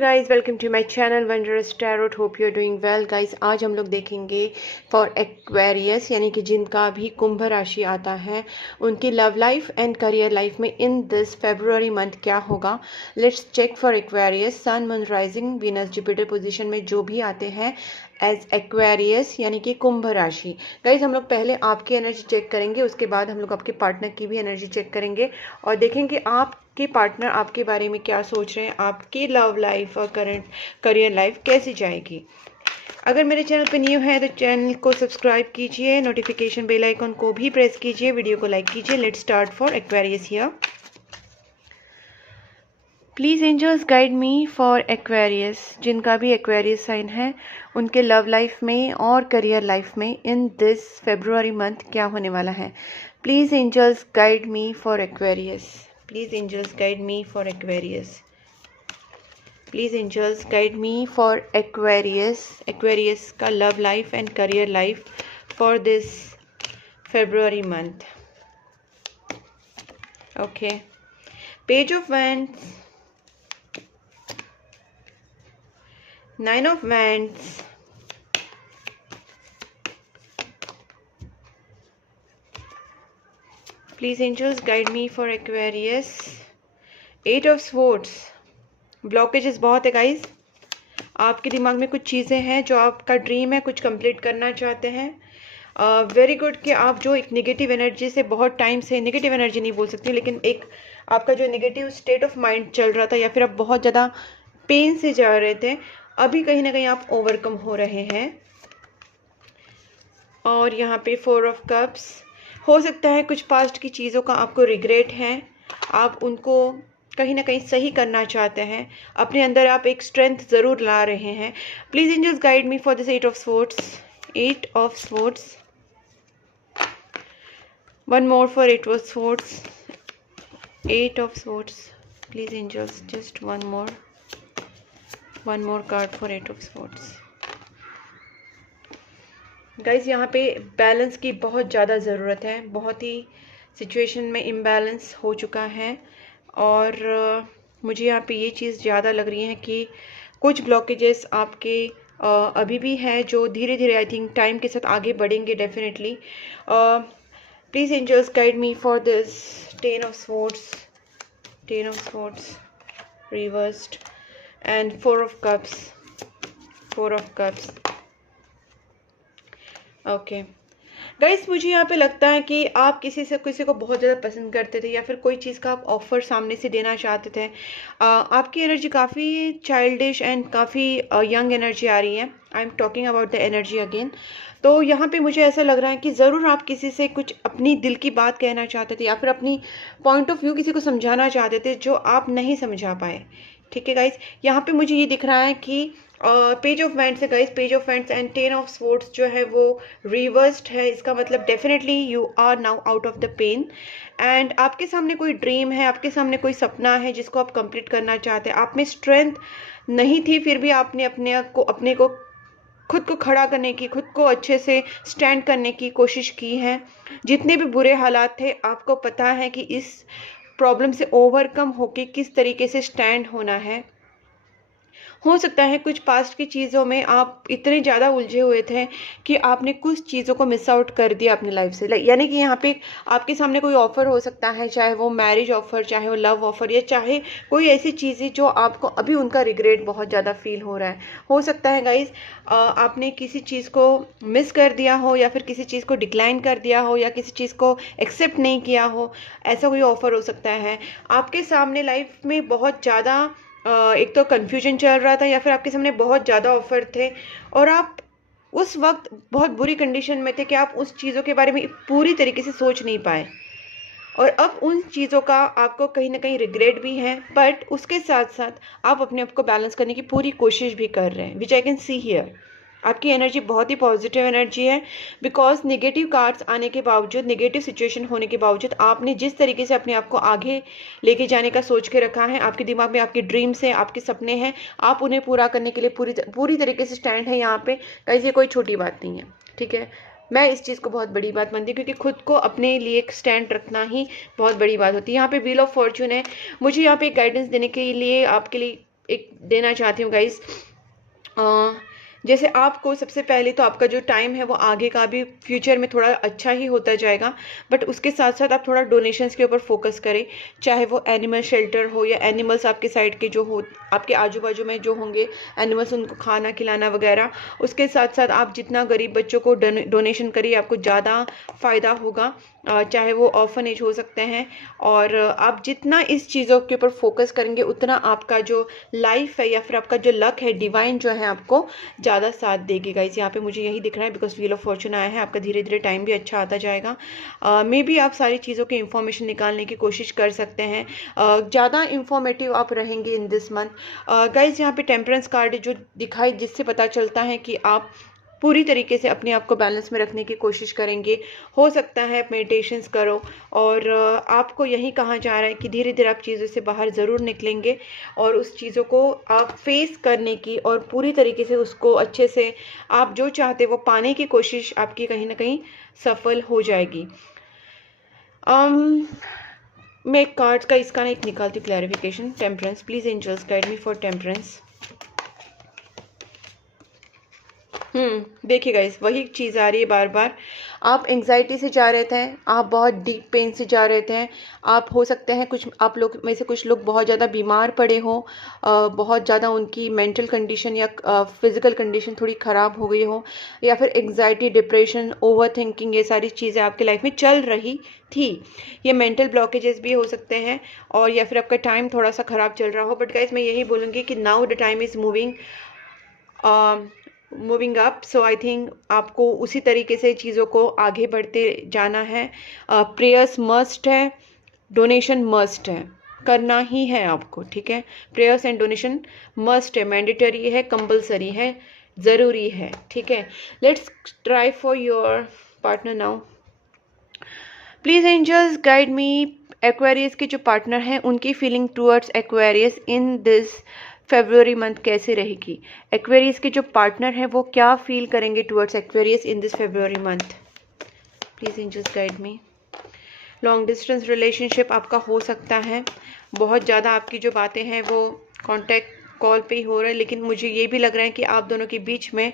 Guys, welcome to my channel Wondrous Tarot. Hope you are doing well guys. आज हम लोग देखेंगे for Aquarius यानी कि जिनका भी कुंभ राशि आता है, उनकी love life and career life में इन दिस फेब्रुअरी मंथ क्या होगा। Let's check for Aquarius. Sun, moon, rising, Venus, Jupiter position में जो भी आते हैं एज एक्वेरियस यानी कि कुंभ राशि। गाइज हम लोग पहले आपकी एनर्जी चेक करेंगे, उसके बाद हम लोग आपके पार्टनर की भी एनर्जी चेक करेंगे और देखेंगे आपके पार्टनर आपके बारे में क्या सोच रहे हैं, आपकी लव लाइफ और करंट करियर लाइफ कैसी जाएगी। अगर मेरे चैनल पर न्यू है तो चैनल को सब्सक्राइब कीजिए, नोटिफिकेशन बेल आइकन को भी प्रेस कीजिए, वीडियो को लाइक कीजिए। Let's start for Aquarius here. Please angels guide me for Aquarius. जिनका भी एक्वेरियस साइन है, उनके लव लाइफ में और करियर लाइफ में इन दिस फेब्रुअरी मंथ क्या होने वाला है। Please angels guide me for Aquarius. Please angels guide me for Aquarius. Please angels guide me for Aquarius. Aquarius का love life and career life for this February month. Okay, page of wands, Nine of Wands, please angels guide me for Aquarius. Eight of Swords, blockages बहुत है guys. आपके दिमाग में कुछ चीज़ें हैं जो आपका ड्रीम है, कुछ कंप्लीट करना चाहते हैं। वेरी गुड कि आप जो एक नेगेटिव एनर्जी से बहुत टाइम से, नेगेटिव एनर्जी नहीं बोल सकती लेकिन एक आपका जो नेगेटिव स्टेट ऑफ माइंड चल रहा था या फिर आप बहुत ज़्यादा पेन से जा रहे थे, अभी कहीं ना कहीं आप ओवरकम हो रहे हैं। और यहाँ पे फोर ऑफ कप्स, हो सकता है कुछ पास्ट की चीज़ों का आपको रिग्रेट है, आप उनको कहीं ना कहीं सही करना चाहते हैं, अपने अंदर आप एक स्ट्रेंथ ज़रूर ला रहे हैं। Please angels guide me for this eight of swords. Eight of swords, one more for eight of swords. Eight of swords, please angels just one more card for eight of swords. Guys यहाँ पे balance की बहुत ज़्यादा ज़रूरत है, बहुत ही situation में imbalance हो चुका है और मुझे यहाँ पे ये चीज़ ज़्यादा लग रही है कि कुछ ब्लॉकेजेस आपके अभी भी हैं जो धीरे धीरे आई थिंक टाइम के साथ आगे बढ़ेंगे definitely. Please angels guide me for this. Ten of swords, ten of swords reversed and four of cups, four of cups. Okay guys, मुझे यहाँ पे लगता है कि आप किसी को बहुत ज़्यादा पसंद करते थे या फिर कोई चीज़ का आप ऑफर सामने से देना चाहते थे। आपकी एनर्जी काफ़ी चाइल्डिश एंड काफ़ी यंग एनर्जी आ रही है। I am talking about the energy again. तो यहाँ पे मुझे ऐसा लग रहा है कि ज़रूर आप किसी से कुछ अपनी दिल की बात कहना चाहते थे या फिर अपनी पॉइंट ऑफ व्यू किसी को समझाना चाहते थे जो आप नहीं समझा पाए। ठीक है गाइस, यहाँ पे मुझे ये दिख रहा है कि पेज ऑफ वैंड्स है guys. Page of wands and ten of swords जो है वो रिवर्स्ड है। इसका मतलब definitely you are now out of the pain एंड आपके सामने कोई ड्रीम है, आपके सामने कोई सपना है जिसको आप कंप्लीट करना चाहते हैं। आप में स्ट्रेंथ नहीं थी, फिर भी आपने अपने को खुद को खड़ा करने की, खुद को अच्छे से स्टैंड करने की कोशिश की है। जितने भी बुरे हालात थे, आपको पता है कि इस प्रॉब्लम से ओवरकम होके किस तरीके से स्टैंड होना है। हो सकता है कुछ पास्ट की चीज़ों में आप इतने ज़्यादा उलझे हुए थे कि आपने कुछ चीज़ों को मिस आउट कर दिया अपनी लाइफ से। यानी कि यहाँ पे आपके सामने कोई ऑफ़र हो सकता है, चाहे वो मैरिज ऑफ़र, चाहे वो लव ऑफ़र, या चाहे कोई ऐसी चीज़ें जो आपको अभी उनका रिग्रेट बहुत ज़्यादा फील हो रहा है। हो सकता है गाइज आपने किसी चीज़ को मिस कर दिया हो या फिर किसी चीज़ को डिक्लाइन कर दिया हो या किसी चीज़ को एक्सेप्ट नहीं किया हो, ऐसा कोई ऑफ़र हो सकता है। आपके सामने लाइफ में बहुत ज़्यादा एक तो कन्फ्यूजन चल रहा था या फिर आपके सामने बहुत ज़्यादा ऑफर थे और आप उस वक्त बहुत बुरी कंडीशन में थे कि आप उस चीज़ों के बारे में पूरी तरीके से सोच नहीं पाए और अब उन चीज़ों का आपको कहीं ना कहीं रिग्रेट भी है, बट उसके साथ साथ आप अपने आप को बैलेंस करने की पूरी कोशिश भी कर रहे हैं, विच आई कैन सी हियर। आपकी एनर्जी बहुत ही पॉजिटिव एनर्जी है बिकॉज नेगेटिव कार्ड्स आने के बावजूद, नेगेटिव सिचुएशन होने के बावजूद आपने जिस तरीके से अपने आप को आगे लेके जाने का सोच के रखा है, आपके दिमाग में आपके ड्रीम्स हैं, आपके सपने हैं, आप उन्हें पूरा करने के लिए पूरी तरीके से स्टैंड है यहाँ पे। गाइस ये कोई छोटी बात नहीं है, ठीक है। मैं इस चीज़ को बहुत बड़ी बात मानती हूँ क्योंकि खुद को अपने लिए एक स्टैंड रखना ही बहुत बड़ी बात होती है। यहाँ पे व्हील ऑफ फॉर्चून है, मुझे यहाँ पे गाइडेंस देने के लिए आपके लिए एक देना चाहती हूँ गाइस। जैसे आपको सबसे पहले तो आपका जो टाइम है वो आगे का भी फ्यूचर में थोड़ा अच्छा ही होता जाएगा, बट उसके साथ साथ आप थोड़ा डोनेशंस के ऊपर फोकस करें, चाहे वो एनिमल शेल्टर हो या एनिमल्स आपके साइड के जो हो, आपके आजू बाजू में जो होंगे एनिमल्स, उनको खाना खिलाना वगैरह। उसके साथ साथ आप जितना गरीब बच्चों को डोनेशन करिए, आपको ज़्यादा फ़ायदा होगा, चाहे वो ऑर्फनेज हो सकते हैं। और आप जितना इस चीज़ों के ऊपर फोकस करेंगे उतना आपका जो लाइफ है या फिर आपका जो लक है, डिवाइन जो है आपको ज़्यादा साथ देगी गाइस। यहाँ पे मुझे यही दिख रहा है, बिकॉज व्हील ऑफ फॉर्चून आया है। आपका धीरे धीरे टाइम भी अच्छा आता जाएगा। मे बी आप सारी चीज़ों की इंफॉर्मेशन निकालने की कोशिश कर सकते हैं, ज़्यादा इंफॉर्मेटिव आप रहेंगे इन दिस मंथ गाइस। यहाँ पे टेम्परेंस कार्ड जो दिखाई, जिससे पता चलता है कि आप पूरी तरीके से अपने आप को बैलेंस में रखने की कोशिश करेंगे। हो सकता है मेडिटेशंस करो, और आपको यही कहा जा रहा है कि धीरे धीरे आप चीज़ों से बाहर ज़रूर निकलेंगे, और उस चीज़ों को आप फेस करने की और पूरी तरीके से उसको अच्छे से आप जो चाहते वो पाने की कोशिश आपकी कहीं ना कहीं सफल हो जाएगी। मैं कार्ड का इसका ना एक निकालती हूँ clarification. Temperance, please angels guide me for temperance. देखिए गाइस, वही चीज़ आ रही है बार बार। आप एंग्जाइटी से जा रहे थे, आप बहुत डीप पेन से जा रहे थे। आप हो सकते हैं कुछ आप लोग में से कुछ लोग बहुत ज़्यादा बीमार पड़े हो, बहुत ज़्यादा उनकी मेंटल कंडीशन या फिजिकल कंडीशन थोड़ी ख़राब हो गई हो, या फिर एंग्जाइटी, डिप्रेशन, ओवर थिंकिंग, ये सारी चीज़ें आपकी लाइफ में चल रही थी। ये मेंटल ब्लॉकेजेस भी हो सकते हैं, और या फिर आपका टाइम थोड़ा सा ख़राब चल रहा हो। बट गाइस, मैं यही बोलूँगी कि now the time is moving up. So I think आपको उसी तरीके से चीज़ों को आगे बढ़ते जाना है। प्रेयर्स मस्ट है, डोनेशन मस्ट है, करना ही है आपको, ठीक है। प्रेयर्स एंड डोनेशन मस्ट है, मैंडेटरी है, कंपलसरी है, ज़रूरी है, ठीक है। Let's try for your partner now. Please angels guide me. Aquarius के जो पार्टनर हैं उनकी feeling towards Aquarius in this February month कैसे रहेगी? एक्वेरियस के जो पार्टनर हैं वो क्या फील करेंगे towards Aquarius in this February month? Please angels guide me. Long distance relationship आपका हो सकता है, बहुत ज़्यादा आपकी जो बातें हैं वो कांटेक्ट कॉल पे ही हो रहा है, लेकिन मुझे ये भी लग रहा है कि आप दोनों के बीच में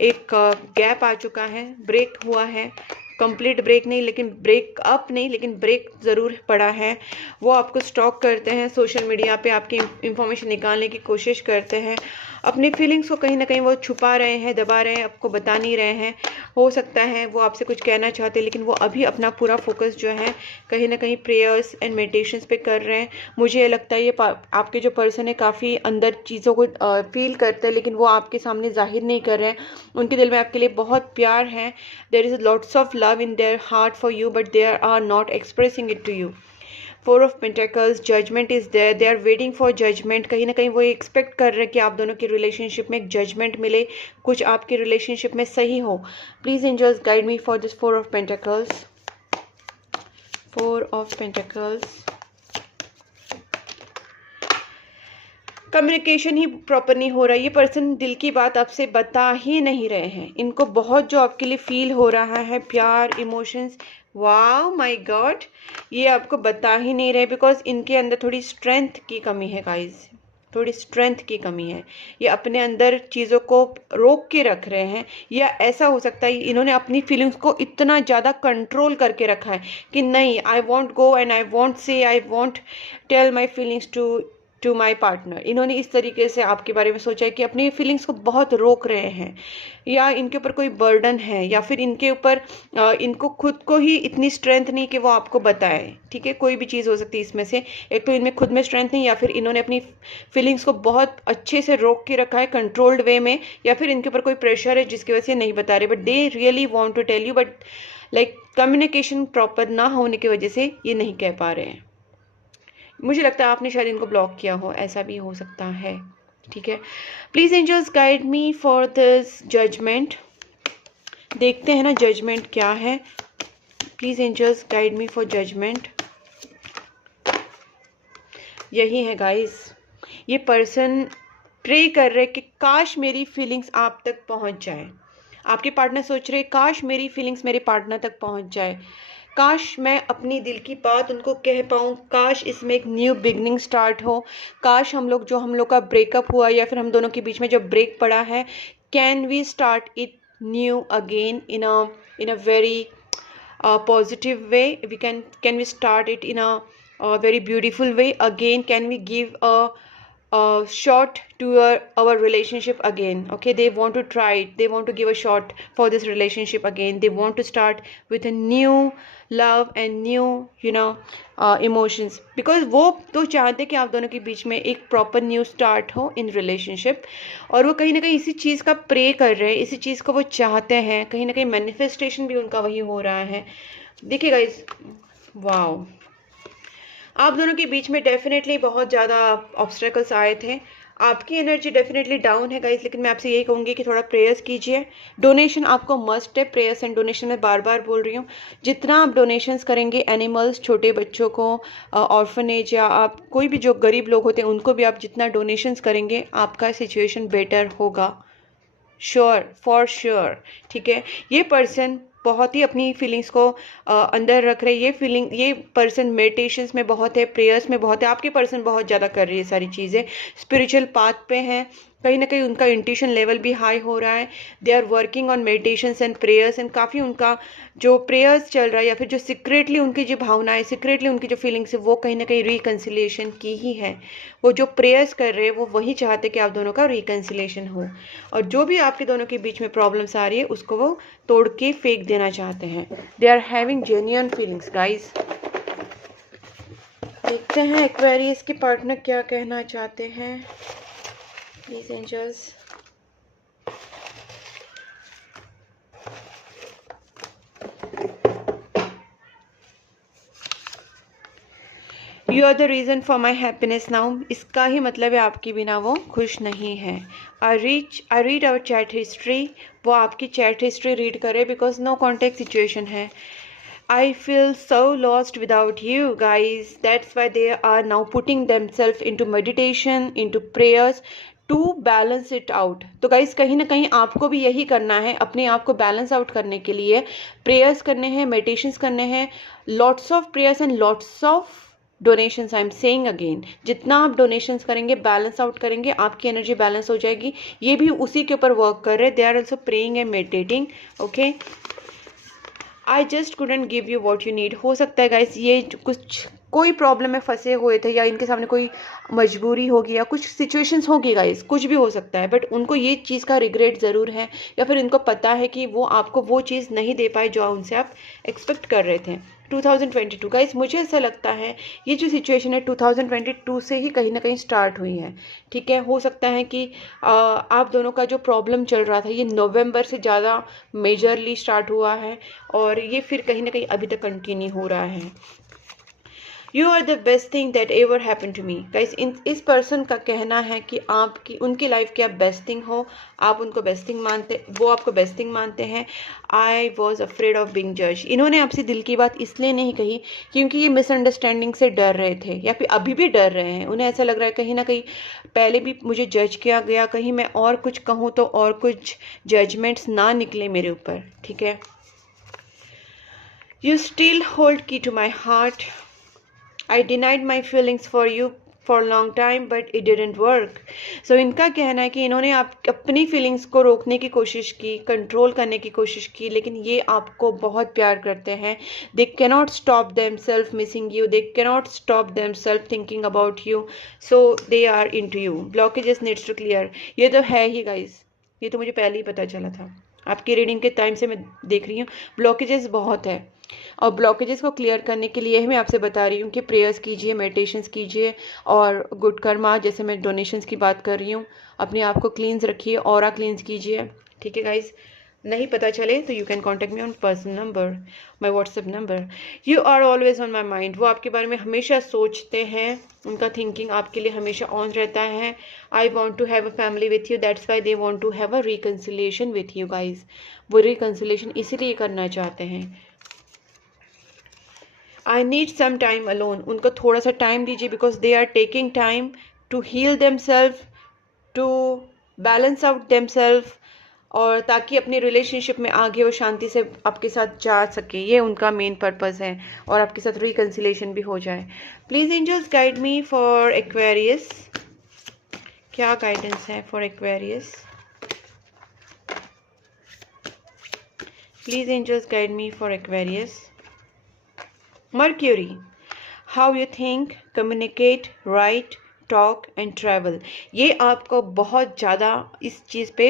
एक गैप आ चुका है, ब्रेक हुआ है। कंप्लीट ब्रेक नहीं, लेकिन ब्रेक अप नहीं, लेकिन ब्रेक ज़रूर पड़ा है। वो आपको स्टॉक करते हैं, सोशल मीडिया पे आपकी इंफॉर्मेशन निकालने की कोशिश करते हैं, अपनी फीलिंग्स को कहीं ना कहीं वो छुपा रहे हैं, दबा रहे हैं, आपको बता नहीं रहे हैं। हो सकता है वो आपसे कुछ कहना चाहते हैं, लेकिन वो अभी अपना पूरा फोकस जो है कहीं ना कहीं प्रेयर्स एंड मेडिटेशंस पे कर रहे हैं। मुझे ये लगता है ये आपके जो पर्सन है काफ़ी अंदर चीज़ों को फील करते हैं, लेकिन वो आपके सामने जाहिर नहीं कर रहे हैं। उनके दिल में आपके लिए बहुत प्यार है। There is lots of love in their heart for you, but they are not expressing it to you. Four of Pentacles, judgment is there. They are waiting for judgment. कहीं ना कहीं वो एक्सपेक्ट कर रहे हैं कि आप दोनों की रिलेशनशिप में एक जजमेंट मिले, कुछ आपकी रिलेशनशिप में सही हो। Please angels guide me for this four of pentacles. Four of pentacles. Communication ही प्रॉपर नहीं हो रहा है। ये पर्सन दिल की बात आपसे बता ही नहीं रहे हैं। इनको बहुत जो आपके लिए फील हो रहा है, प्यार, इमोशंस, वाओ माय गॉड, ये आपको बता ही नहीं रहे, बिकॉज इनके अंदर थोड़ी स्ट्रेंथ की कमी है गाइस, थोड़ी स्ट्रेंथ की कमी है। ये अपने अंदर चीज़ों को रोक के रख रहे हैं, या ऐसा हो सकता है इन्होंने अपनी फीलिंग्स को इतना ज़्यादा कंट्रोल करके रखा है कि नहीं, I want go and I want say, I want tell my feelings to my partner. इन्होंने इस तरीके से आपके बारे में सोचा है कि अपनी फीलिंग्स को बहुत रोक रहे हैं, या इनके ऊपर कोई बर्डन है, या फिर इनके ऊपर इनको खुद को ही इतनी स्ट्रेंथ नहीं कि वो आपको बताए, ठीक है। कोई भी चीज़ हो सकती है इसमें से। एक तो इनमें खुद में स्ट्रेंथ नहीं, या फिर इन्होंने अपनी फीलिंग्स को बहुत अच्छे से रोक के रखा है कंट्रोल्ड वे में, या फिर इनके ऊपर कोई प्रेशर है जिसकी वजह से नहीं बता रहे, but they really want to tell you, but like communication proper ना होने की वजह से ये नहीं कह पा रहे हैं। मुझे लगता है आपने शायद इनको ब्लॉक किया हो, ऐसा भी हो सकता है, ठीक है। Please angels guide me for this judgement. देखते हैं ना जजमेंट क्या है। Please angels guide me for judgement. यही है गाइस, ये पर्सन प्रे कर रहे कि काश मेरी फीलिंग्स आप तक पहुंच जाए। आपके पार्टनर सोच रहे काश मेरी फीलिंग्स मेरे पार्टनर तक पहुंच जाए, काश मैं अपनी दिल की बात उनको कह पाऊँ, काश इसमें एक न्यू बिगनिंग स्टार्ट हो, काश हम लोग का ब्रेकअप हुआ या फिर हम दोनों के बीच में जो ब्रेक पड़ा है, can we start it new again in a very positive way. Can we start it in a very beautiful way again? Can we give a shot to our relationship again? Okay, they want to try it, they want to give a shot for this relationship again, they want to start with a new love and new emotions, because वो तो चाहते कि आप दोनों के बीच में एक proper new start हो इन रिलेशनशिप, और वो कहीं ना कहीं इसी चीज़ का प्रे कर रहे हैं, इसी चीज़ को वो चाहते हैं, कहीं ना कहीं मैनिफेस्टेशन भी उनका वही हो रहा है। देखिए गाइस, वाओ, आप दोनों के बीच में डेफिनेटली बहुत ज़्यादा ऑब्स्टेकल्स आए थे, आपकी एनर्जी डेफिनेटली डाउन है गाइस, लेकिन मैं आपसे यही कहूँगी कि थोड़ा प्रेयर्स कीजिए, डोनेशन आपको मस्ट है, प्रेयर्स एंड डोनेशन मैं बार बार बोल रही हूँ, जितना आप डोनेशंस करेंगे एनिमल्स, छोटे बच्चों को, ऑर्फनेज, या आप कोई भी जो गरीब लोग होते हैं उनको भी आप जितना डोनेशंस करेंगे आपका सिचुएशन बेटर होगा, श्योर, फॉर श्योर। ठीक है, ये पर्सन बहुत ही अपनी फीलिंग्स को अंदर रख रहे हैं, ये पर्सन मेडिटेशंस में बहुत है, प्रेयर्स में बहुत है, आपके पर्सन बहुत ज़्यादा कर रही है सारी चीज़ें, स्पिरिचुअल पाथ पे हैं, कहीं ना कहीं उनका इंट्यूशन लेवल भी हाई हो रहा है, they are working on meditations and prayers, and काफ़ी उनका जो प्रेयर्स चल रहा है या फिर जो सीक्रेटली उनकी जो भावनाएं, सीक्रेटली उनकी जो फीलिंग्स है, वो कहीं ना कहीं रिकन्सिलेशन की ही है, वो जो प्रेयर्स कर रहे हैं वो वही चाहते कि आप दोनों का रिकन्सिलेशन हो, और जो भी आपके दोनों के बीच में प्रॉब्लम्स आ रही है उसको वो तोड़ के फेंक देना चाहते हैं, they are having genuine feelings guys. देखते हैं एक्वेरियस के पार्टनर क्या कहना चाहते हैं, please angels. You are the reason for my happiness now, इसका ही मतलब है आपके बिना वो खुश नहीं है। I read our chat history, वो आपकी चैट हिस्ट्री रीड करे बिकॉज नो कॉन्टेक्ट सिचुएशन है। I feel so lost without you guys, that's why they are now putting themselves into meditation, into prayers to balance it out। तो guys कहीं ना कहीं आपको भी यही करना है, अपने आप को बैलेंस आउट करने के लिए प्रेयर्स करने हैं, मेडिटेशंस करने हैं, lots of prayers and lots of donations. I am saying again, जितना आप डोनेशंस करेंगे, बैलेंस आउट करेंगे, आपकी एनर्जी बैलेंस हो जाएगी, ये भी उसी के ऊपर वर्क कर रहे हैं, they are also praying and meditating. Okay, I just couldn't give you what you need. हो सकता है गाइस ये कुछ कोई प्रॉब्लम में फंसे हुए थे, या इनके सामने कोई मजबूरी होगी, या कुछ सिचुएशंस होगी गाइस, कुछ भी हो सकता है, बट उनको ये चीज़ का रिग्रेट ज़रूर है, या फिर इनको पता है कि वो आपको वो चीज़ नहीं दे पाए जो उनसे आप एक्सपेक्ट कर रहे थे। 2022 गाइस, मुझे ऐसा लगता है ये जो सिचुएशन है 2022 से ही कहीं ना कहीं स्टार्ट हुई है। ठीक है, हो सकता है कि आप दोनों का जो प्रॉब्लम चल रहा था ये नवंबर से ज़्यादा मेजरली स्टार्ट हुआ है, और ये फिर कहीं ना कहीं अभी तक कंटिन्यू हो रहा है। You are the best thing that ever happen to me guys, इस पर्सन का कहना है कि आपकी उनकी लाइफ की आप बेस्ट थिंग हो, आप उनको बेस्ट थिंग मानते, वो आपको बेस्ट थिंग मानते हैं। I was afraid of being जज, इन्होंने आपसे दिल की बात इसलिए नहीं कही क्योंकि ये मिसअंडरस्टैंडिंग से डर रहे थे, या फिर अभी भी डर रहे हैं, उन्हें ऐसा लग रहा है कहीं ना कहीं पहले भी मुझे जज किया गया, कहीं मैं और कुछ कहूँ तो और कुछ जजमेंट्स ना निकले मेरे ऊपर। ठीक है, you still hold key to my heart, I denied my feelings for you for a long time but it didn't work। So इनका कहना है कि इन्होंने अपनी फीलिंग्स को रोकने की कोशिश की, कंट्रोल करने की कोशिश की, लेकिन ये आपको बहुत प्यार करते हैं। They cannot stop themselves missing you, they cannot stop themselves thinking about you, so they are into you। Blockages needs to clear, ये तो है ही गाइस, ये तो मुझे पहले ही पता चला था, आपकी रीडिंग के टाइम से मैं देख रही हूँ ब्लॉकेजेस बहुत है, और ब्लॉकेजेस को क्लियर करने के लिए ही मैं आपसे बता रही हूँ कि प्रेयर्स कीजिए, मेडिटेशंस कीजिए, और गुड कर्मा, जैसे मैं डोनेशंस की बात कर रही हूँ, अपने आप को क्लींस रखिए, ऑरा क्लींस कीजिए। ठीक है गाइस, नहीं पता चले तो you can contact me on personal number, my WhatsApp number. You are always on my mind, वो आपके बारे में हमेशा सोचते हैं, उनका थिंकिंग आपके लिए हमेशा ऑन रहता है। I want to have a family with you, that's why they want to have a reconciliation with you guys, वो रिकन्सिलेशन इसीलिए करना चाहते हैं। I need some time alone, उनको थोड़ा सा टाइम दीजिए, because they are taking time to heal them self, to balance out them self, और ताकि अपने रिलेशनशिप में आगे वो शांति से आपके साथ जा सके, ये उनका मेन पर्पस है, और आपके साथ रिकंसिलेशन भी हो जाए। Please angels guide me for Aquarius, क्या गाइडेंस है for Aquarius? Please angels guide me for Aquarius. Mercury, how you think, communicate, write, talk and travel. ये आपको बहुत ज़्यादा इस चीज़ पे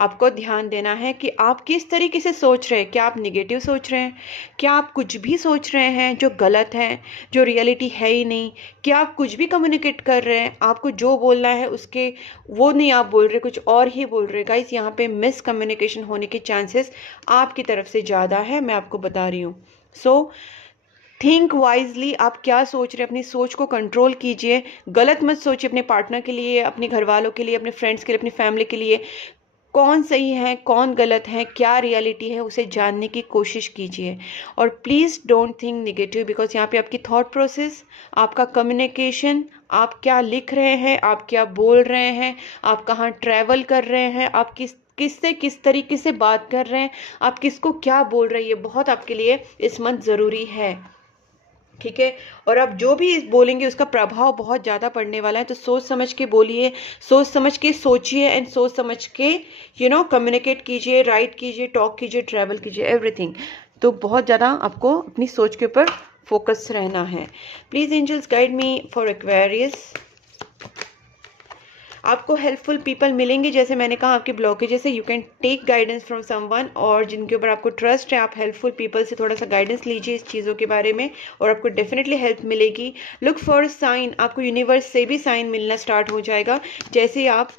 आपको ध्यान देना है कि आप किस तरीके से सोच रहे हैं। क्या आप निगेटिव सोच रहे हैं? क्या आप कुछ भी सोच रहे हैं जो गलत है, जो रियलिटी है ही नहीं? क्या आप कुछ भी कम्युनिकेट कर रहे हैं, आपको जो बोलना है उसके वो नहीं आप बोल रहे, कुछ और ही बोल रहे। गाइस, यहाँ पे मिस कम्युनिकेशन होने के चांसेस आपकी तरफ से ज़्यादा है, मैं आपको बता रही हूँ। सो थिंक वाइजली, आप क्या सोच रहे हैं, अपनी सोच को कंट्रोल कीजिए। गलत मत सोचिए अपने पार्टनर के लिए, अपने घर वालों के लिए, अपने फ्रेंड्स के लिए, अपनी फैमिली के लिए। कौन सही है, कौन गलत है, क्या रियलिटी है, उसे जानने की कोशिश कीजिए। और please don't think negative, because यहाँ पे आपकी थॉट प्रोसेस, आपका कम्युनिकेशन, आप क्या लिख रहे हैं, आप क्या बोल रहे हैं, आप कहाँ ट्रैवल कर रहे हैं, आप किससे किस तरीके से बात कर रहे हैं, आप किसको क्या बोल रहे हैं, ये बहुत आपके लिए इस मंथ ज़रूरी है। ठीक है, और आप जो भी बोलेंगे उसका प्रभाव बहुत ज़्यादा पड़ने वाला है, तो सोच समझ के बोलिए, सोच समझ के सोचिए, एंड सोच समझ के कम्युनिकेट कीजिए, राइट कीजिए, टॉक कीजिए, ट्रैवल कीजिए, एवरीथिंग। तो बहुत ज़्यादा आपको अपनी सोच के ऊपर फोकस रहना है। Please angels guide me for Aquarius. आपको हेल्पफुल पीपल मिलेंगे, जैसे मैंने कहा आपके ब्लॉकेजेस है, you can take guidance from someone, और जिनके ऊपर आपको ट्रस्ट है, आप हेल्पफुल पीपल से थोड़ा सा गाइडेंस लीजिए इस चीज़ों के बारे में, और आपको डेफिनेटली हेल्प मिलेगी। लुक फॉर साइन, आपको यूनिवर्स से भी साइन मिलना स्टार्ट हो जाएगा। जैसे आप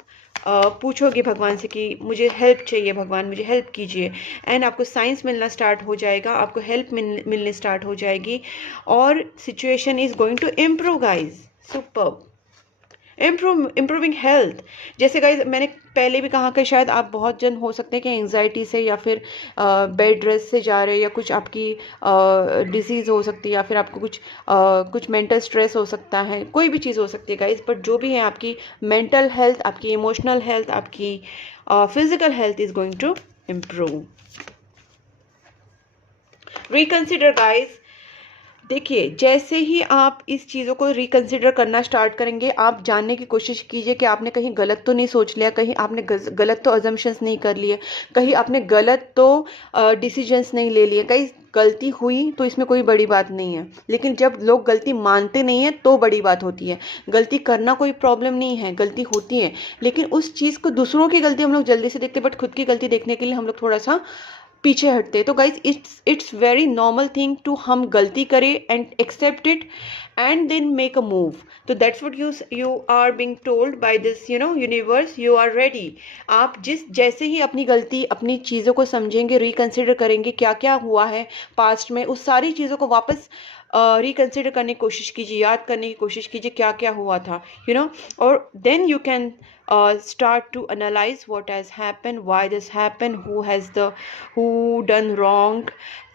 पूछोगे भगवान से कि मुझे हेल्प चाहिए, भगवान मुझे हेल्प कीजिए, एंड आपको साइंस मिलना स्टार्ट हो जाएगा, आपको हेल्प मिलने स्टार्ट हो जाएगी, और situation is going to improve guys. Superb. Improving health, जैसे गाइज मैंने पहले भी कहा कि शायद आप बहुत जन हो सकते हैं कि एंजाइटी से या फिर बेड रेस्ट से जा रहे हैं, या कुछ आपकी डिजीज़ हो सकती है, या फिर आपको कुछ मेंटल स्ट्रेस हो सकता है, कोई भी चीज़ हो सकती है गाइज, बट जो भी है आपकी मेंटल हेल्थ, आपकी इमोशनल हेल्थ, आपकी physical health is going to improve. Reconsider guys, देखिए जैसे ही आप इस चीज़ों को रिकंसिडर करना स्टार्ट करेंगे, आप जानने की कोशिश कीजिए कि आपने कहीं गलत तो नहीं सोच लिया, कहीं आपने गलत तो अजम्पशंस नहीं कर लिए, कहीं आपने गलत तो डिसीजंस नहीं ले लिए। कहीं गलती हुई तो इसमें कोई बड़ी बात नहीं है, लेकिन जब लोग गलती मानते नहीं हैं तो बड़ी बात होती है। गलती करना कोई प्रॉब्लम नहीं है, गलती होती है, लेकिन उस चीज़ को, दूसरों की गलती हम लोग जल्दी से देखते, बट खुद की गलती देखने के लिए हम लोग थोड़ा सा पीछे हटते। तो guys it's very normal thing to हम गलती करें and accept it and then make a move. तो that's what you are being told by this universe, you are ready. आप जैसे ही अपनी गलती, अपनी चीज़ों को समझेंगे, रिकंसिडर करेंगे क्या क्या हुआ है पास्ट में, उस सारी चीज़ों को वापस रिकंसिडर करने की कोशिश कीजिए, याद करने की कोशिश कीजिए क्या क्या हुआ था, और then you can start to analyze what has happened, why this happened, who done wrong,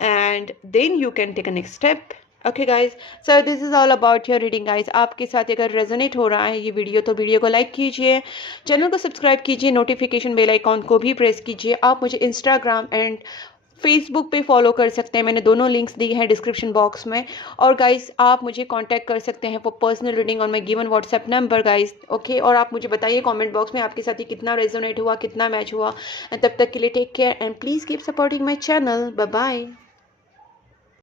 and then you can take a next step. Okay guys, so this is all about your reading guys. आपके साथ अगर resonate हो रहा है ये video, तो video को like कीजिए, चैनल को सब्सक्राइब कीजिए, नोटिफिकेशन बेल आइकॉन को भी प्रेस कीजिए। आप मुझे इंस्टाग्राम एंड फेसबुक पे फॉलो कर सकते हैं, मैंने दोनों लिंक्स दी हैं डिस्क्रिप्शन बॉक्स में। और गाइस आप मुझे कांटेक्ट कर सकते हैं for personal reading on my given WhatsApp number guys. Okay, और आप मुझे बताइए कमेंट बॉक्स में आपके साथ ही कितना रेजोनेट हुआ, कितना मैच हुआ। तब तक के लिए take care and please keep supporting my channel. Bye bye.